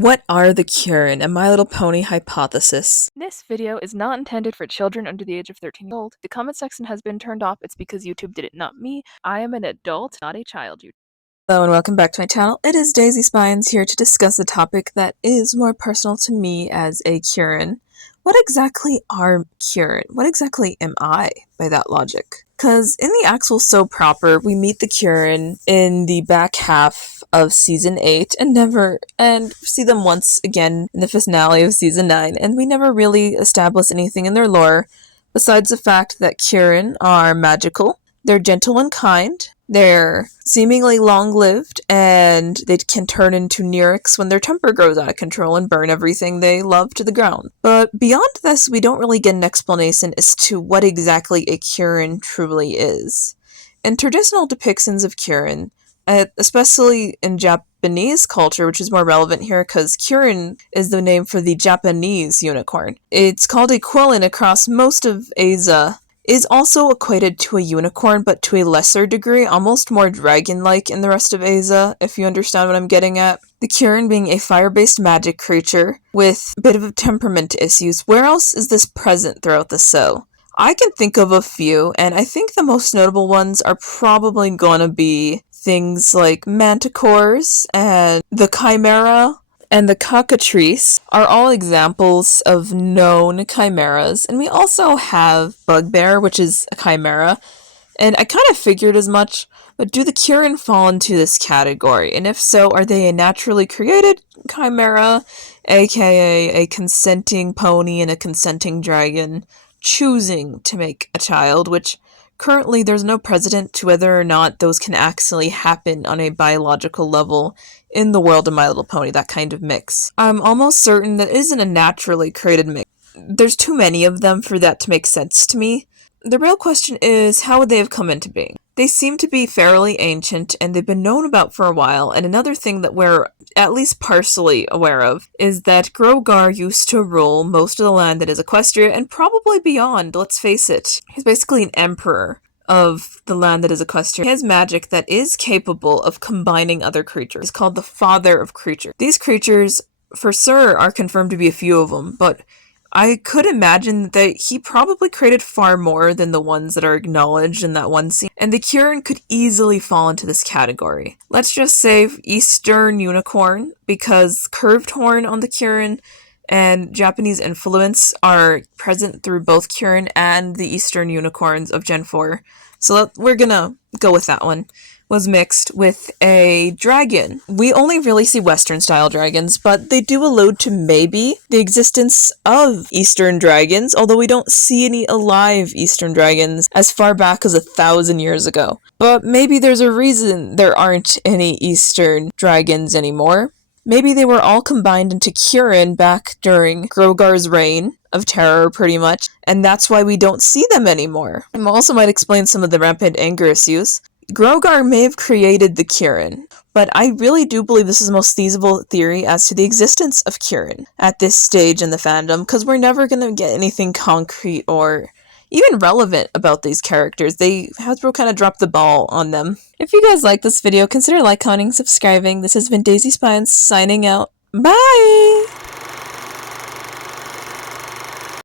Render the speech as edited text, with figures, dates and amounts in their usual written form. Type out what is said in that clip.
What are the Kirin and My Little Pony hypothesis? This video is not intended for children under the age of 13 years old. The comment section has been turned off. It's because YouTube did it, not me. I am an adult, not a child. Hello and welcome back to my channel. It is Daisy Spines here to discuss a topic that is more personal to me as a Kirin. What exactly are Kirin? What exactly am I by that logic? Because in the actual soap proper, we meet the Kirin in the back half of season 8 and see them once again in the finale of season 9, and we never really establish anything in their lore besides the fact that Kirin are magical, they're gentle and kind, they're seemingly long-lived, and they can turn into Nyrics when their temper grows out of control and burn everything they love to the ground. But beyond this, we don't really get an explanation as to what exactly a Kirin truly is. In traditional depictions of Kirin, especially in Japanese culture, which is more relevant here because Kirin is the name for the Japanese unicorn. It's called a Quillin across most of Asia, is also equated to a unicorn, but to a lesser degree, almost more dragon-like in the rest of Asia, if you understand what I'm getting at. The Kirin being a fire-based magic creature with a bit of temperament issues. Where else is this present throughout the show? I can think of a few, and I think the most notable ones are probably gonna be things like manticores and the chimera and the cockatrice are all examples of known chimeras. And we also have bugbear, which is a chimera. And I kind of figured as much, but do the Kirin fall into this category? And if so, are they a naturally created chimera, aka a consenting pony and a consenting dragon, choosing to make a child, which currently there's no precedent to whether or not those can actually happen on a biological level in the world of My Little Pony, that kind of mix. I'm almost certain that it isn't a naturally created mix. There's too many of them for that to make sense to me. The real question is, how would they have come into being? They seem to be fairly ancient, and they've been known about for a while, and another thing that we're at least partially aware of is that Grogar used to rule most of the land that is Equestria, and probably beyond, let's face it. He's basically an emperor of the land that is Equestria. He has magic that is capable of combining other creatures. It's called the Father of Creatures. These creatures, for sure, are confirmed to be a few of them, but I could imagine that he probably created far more than the ones that are acknowledged in that one scene, and the Kirin could easily fall into this category. Let's just say Eastern Unicorn, because curved horn on the Kirin and Japanese influence are present through both Kirin and the Eastern Unicorns of Gen 4. So we're gonna go with that one. Was mixed with a dragon. We only really see Western-style dragons, but they do allude to maybe the existence of Eastern dragons, although we don't see any alive Eastern dragons as far back as 1,000 years ago. But maybe there's a reason there aren't any Eastern dragons anymore. Maybe they were all combined into Kirin back during Grogar's reign of terror, pretty much, and that's why we don't see them anymore. It also might explain some of the rampant anger issues. Grogar may have created the Kirin, but I really do believe this is the most feasible theory as to the existence of Kirin at this stage in the fandom, because we're never going to get anything concrete or even relevant about these characters. Hasbro kind of dropped the ball on them. If you guys like this video, consider commenting, subscribing. This has been Daisy Spines signing out. Bye!